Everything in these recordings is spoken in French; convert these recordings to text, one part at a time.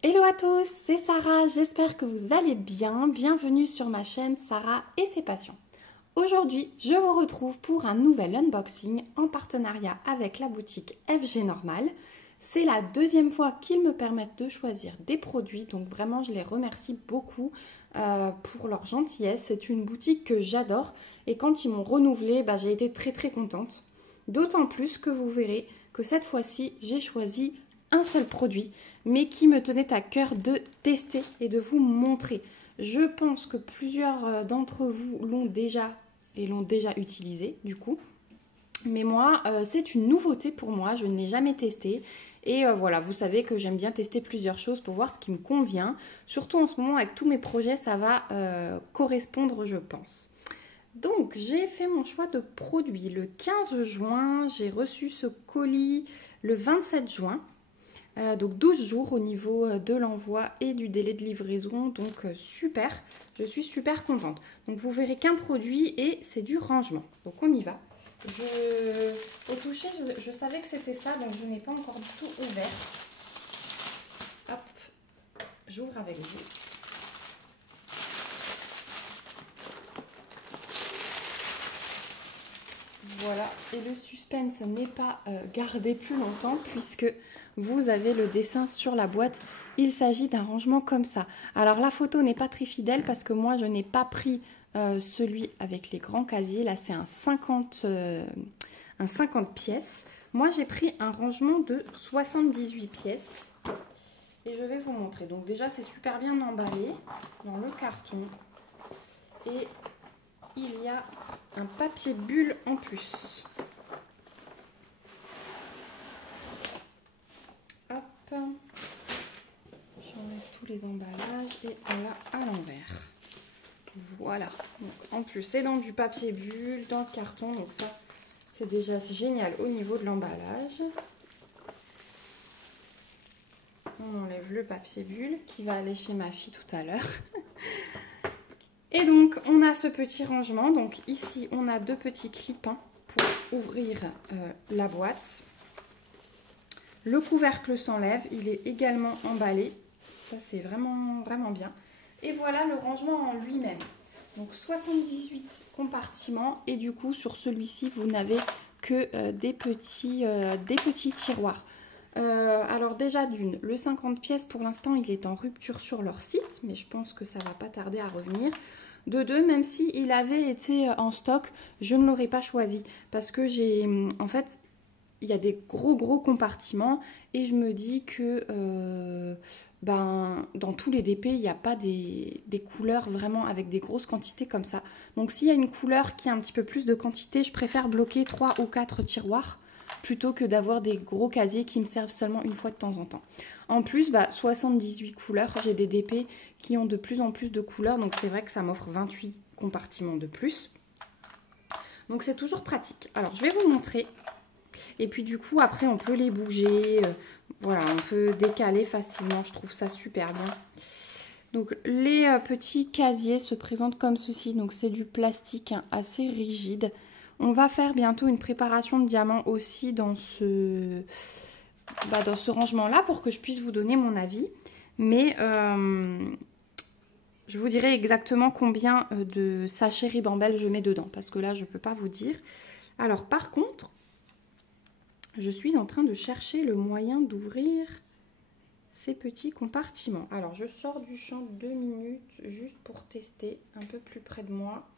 Hello à tous, c'est Sarah, j'espère que vous allez bien. Bienvenue sur ma chaîne Sarah et ses passions. Aujourd'hui, je vous retrouve pour un nouvel unboxing en partenariat avec la boutique FG Normal. C'est la deuxième fois qu'ils me permettent de choisir des produits, donc vraiment je les remercie beaucoup pour leur gentillesse. C'est une boutique que j'adore et quand ils m'ont renouvelé, j'ai été très contente. D'autant plus que vous verrez que cette fois-ci, j'ai choisi un seul produit, mais qui me tenait à cœur de tester et de vous montrer. Je pense que plusieurs d'entre vous l'ont déjà utilisé du coup. Mais moi, c'est une nouveauté pour moi, je ne l'ai jamais testé. Et voilà, vous savez que j'aime bien tester plusieurs choses pour voir ce qui me convient. Surtout en ce moment, avec tous mes projets, ça va correspondre, je pense. Donc, j'ai fait mon choix de produit le 15 juin. J'ai reçu ce colis le 27 juin. Donc 12 jours au niveau de l'envoi et du délai de livraison, donc super, je suis super contente. Donc vous verrez qu'un produit et c'est du rangement, donc on y va. Au toucher, je savais que c'était ça, donc je n'ai pas encore du tout ouvert. Hop, j'ouvre avec vous. Voilà, et le suspense n'est pas gardé plus longtemps puisque vous avez le dessin sur la boîte. Il s'agit d'un rangement comme ça. Alors la photo n'est pas très fidèle parce que moi je n'ai pas pris celui avec les grands casiers. Là c'est un 50 pièces. Moi j'ai pris un rangement de 78 pièces. Et je vais vous montrer. Donc déjà c'est super bien emballé dans le carton. Et il y a un papier bulle en plus. Hop, j'enlève tous les emballages et on l'a à l'envers. Voilà. Donc, en plus, c'est dans du papier bulle, dans le carton, donc ça, c'est déjà génial au niveau de l'emballage. On enlève le papier bulle qui va aller chez ma fille tout à l'heure. Et donc, on a ce petit rangement. Donc ici, on a deux petits clipins pour ouvrir la boîte. Le couvercle s'enlève. Il est également emballé. Ça, c'est vraiment bien. Et voilà le rangement en lui-même. Donc 78 compartiments. Et du coup, sur celui-ci, vous n'avez que des petits tiroirs. Alors déjà d'une, le 50 pièces pour l'instant il est en rupture sur leur site, mais je pense que ça va pas tarder à revenir. De deux, même si il avait été en stock, je ne l'aurais pas choisi parce que en fait, il y a des gros compartiments et je me dis que dans tous les DP, il n'y a pas des couleurs vraiment avec des grosses quantités comme ça. Donc s'il y a une couleur qui a un petit peu plus de quantité, je préfère bloquer 3 ou 4 tiroirs plutôt que d'avoir des gros casiers qui me servent seulement une fois de temps en temps. En plus, 78 couleurs, j'ai des DP qui ont de plus en plus de couleurs, donc c'est vrai que ça m'offre 28 compartiments de plus. Donc c'est toujours pratique. Alors je vais vous montrer. Et puis du coup, après on peut les bouger, voilà, on peut décaler facilement, je trouve ça super bien. Donc les petits casiers se présentent comme ceci, donc c'est du plastique assez rigide. On va faire bientôt une préparation de diamants aussi dans ce rangement-là pour que je puisse vous donner mon avis. Mais je vous dirai exactement combien de sachets Ribambelle je mets dedans parce que là, je ne peux pas vous dire. Alors par contre, je suis en train de chercher le moyen d'ouvrir ces petits compartiments. Alors je sors du champ 2 minutes juste pour tester un peu plus près de moi.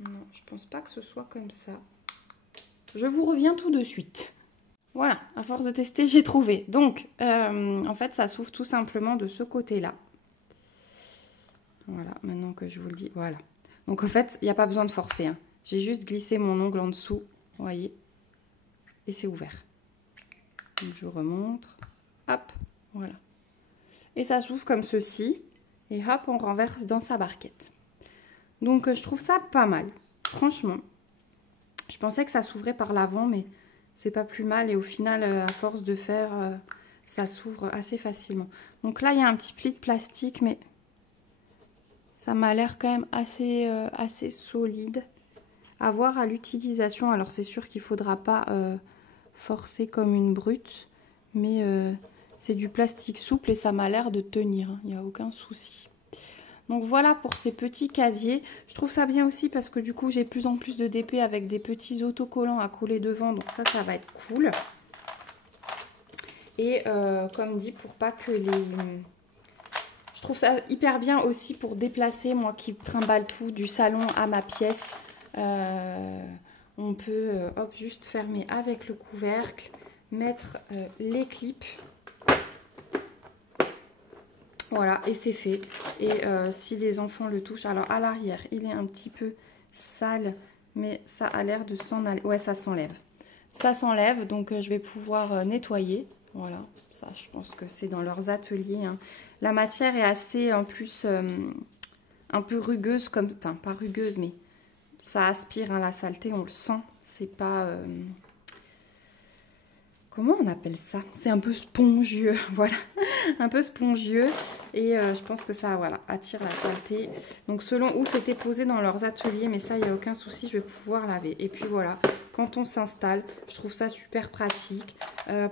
Non, je pense pas que ce soit comme ça. Je vous reviens tout de suite. Voilà, à force de tester, j'ai trouvé. Donc, en fait, ça s'ouvre tout simplement de ce côté-là. Voilà, maintenant que je vous le dis, voilà. Donc, en fait, il n'y a pas besoin de forcer. Hein. J'ai juste glissé mon ongle en dessous, vous voyez, et c'est ouvert. Donc, je remonte. Hop, voilà. Et ça s'ouvre comme ceci. Et hop, on renverse dans sa barquette. Donc, je trouve ça pas mal. Franchement, je pensais que ça s'ouvrait par l'avant, mais c'est pas plus mal. Et au final, à force de faire, ça s'ouvre assez facilement. Donc là, il y a un petit pli de plastique, mais ça m'a l'air quand même assez solide. À voir à l'utilisation. Alors, c'est sûr qu'il ne faudra pas forcer comme une brute. Mais c'est du plastique souple et ça m'a l'air de tenir. Il n'y a aucun souci. Donc voilà pour ces petits casiers. Je trouve ça bien aussi parce que du coup j'ai plus en plus de DP avec des petits autocollants à coller devant. Donc ça va être cool. Et comme dit, pour pas que les... Je trouve ça hyper bien aussi pour déplacer, moi qui trimballe tout du salon à ma pièce. On peut hop, juste fermer avec le couvercle, mettre les clips. Voilà, et c'est fait. Et si les enfants le touchent, alors à l'arrière, il est un petit peu sale, mais ça a l'air de s'en aller. Ouais, ça s'enlève. Ça s'enlève, donc je vais pouvoir nettoyer. Voilà, ça je pense que c'est dans leurs ateliers. Hein. La matière est assez, en plus, un peu rugueuse, comme, enfin pas rugueuse, mais ça aspire hein, la saleté, on le sent. C'est pas... comment on appelle ça? C'est un peu spongieux, voilà, un peu spongieux. Et je pense que ça, voilà, attire la saleté. Donc selon où c'était posé dans leurs ateliers, mais ça, il n'y a aucun souci, je vais pouvoir laver. Et puis voilà, quand on s'installe, je trouve ça super pratique.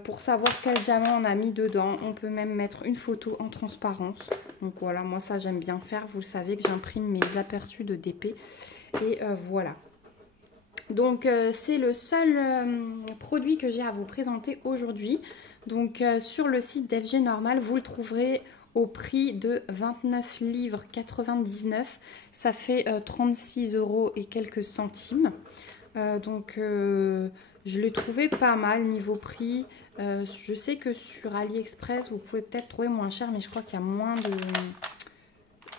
Pour savoir quel diamant on a mis dedans, on peut même mettre une photo en transparence. Donc voilà, moi ça j'aime bien faire. Vous le savez que j'imprime mes aperçus de DP. Et voilà. Donc c'est le seul produit que j'ai à vous présenter aujourd'hui. Donc sur le site d'FG Normal, vous le trouverez au prix de 29 livres 99. Ça fait 36 € et quelques centimes. Donc je l'ai trouvé pas mal niveau prix. Je sais que sur AliExpress, vous pouvez peut-être trouver moins cher, mais je crois qu'il y a moins de...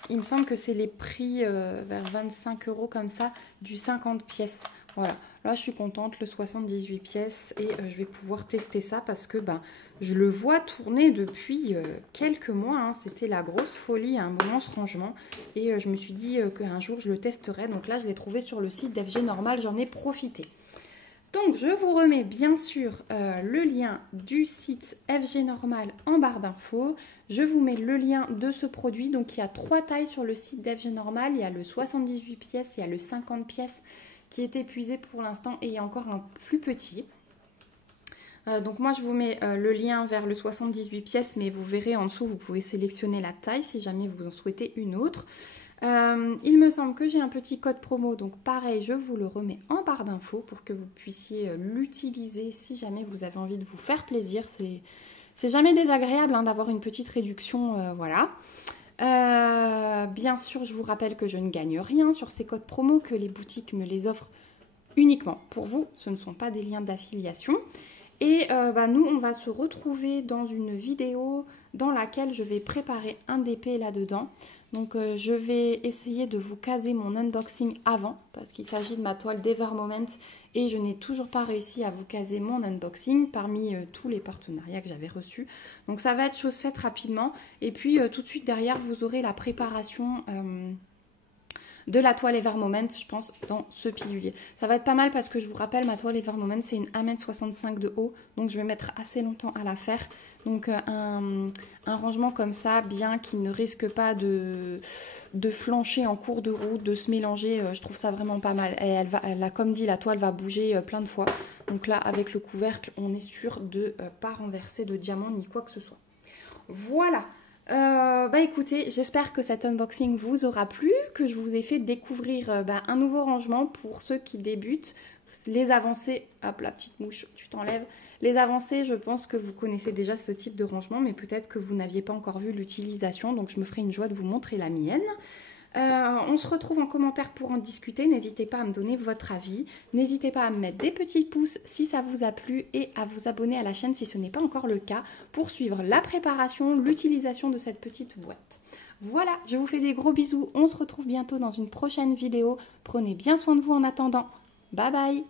Il me semble que c'est les prix vers 25 € comme ça, du 50 pièces. Voilà, là je suis contente, le 78 pièces et je vais pouvoir tester ça parce que je le vois tourner depuis quelques mois. Hein. C'était la grosse folie à un moment ce rangement et je me suis dit qu'un jour je le testerai. Donc là je l'ai trouvé sur le site d'FG Normal, j'en ai profité. Donc je vous remets bien sûr le lien du site FG Normal en barre d'infos. Je vous mets le lien de ce produit. Donc il y a 3 tailles sur le site d'FG Normal. Il y a le 78 pièces, il y a le 50 pièces qui est épuisé pour l'instant et il y a encore un plus petit. Donc moi je vous mets le lien vers le 78 pièces, mais vous verrez en dessous, vous pouvez sélectionner la taille si jamais vous en souhaitez une autre. Il me semble que j'ai un petit code promo, donc pareil, je vous le remets en barre d'infos pour que vous puissiez l'utiliser si jamais vous avez envie de vous faire plaisir. C'est jamais désagréable hein, d'avoir une petite réduction, voilà. Bien sûr, je vous rappelle que je ne gagne rien sur ces codes promo, que les boutiques me les offrent uniquement pour vous. Ce ne sont pas des liens d'affiliation. Et nous, on va se retrouver dans une vidéo dans laquelle je vais préparer un DP là-dedans. Donc, je vais essayer de vous caser mon unboxing avant, parce qu'il s'agit de ma toile d'Evermoment et je n'ai toujours pas réussi à vous caser mon unboxing parmi tous les partenariats que j'avais reçus. Donc, ça va être chose faite rapidement. Et puis, tout de suite derrière, vous aurez la préparation... de la toile Evermoment, je pense, dans ce pilulier. Ça va être pas mal parce que je vous rappelle, ma toile Evermoment, c'est une 1,65 m de haut. Donc, je vais mettre assez longtemps à la faire. Donc, un rangement comme ça, bien, qui ne risque pas de flancher en cours de route, de se mélanger. Je trouve ça vraiment pas mal. Et elle a, comme dit, la toile va bouger plein de fois. Donc là, avec le couvercle, on est sûr de ne pas renverser de diamant ni quoi que ce soit. Voilà. Écoutez, j'espère que cet unboxing vous aura plu, que je vous ai fait découvrir un nouveau rangement pour ceux qui débutent. Les avancées, hop la petite mouche, tu t'enlèves. Les avancées, je pense que vous connaissez déjà ce type de rangement, mais peut-être que vous n'aviez pas encore vu l'utilisation, donc je me ferai une joie de vous montrer la mienne. On se retrouve en commentaire pour en discuter. N'hésitez pas à me donner votre avis. N'hésitez pas à me mettre des petits pouces si ça vous a plu et à vous abonner à la chaîne si ce n'est pas encore le cas pour suivre la préparation, l'utilisation de cette petite boîte. Voilà, je vous fais des gros bisous. On se retrouve bientôt dans une prochaine vidéo. Prenez bien soin de vous en attendant. Bye bye!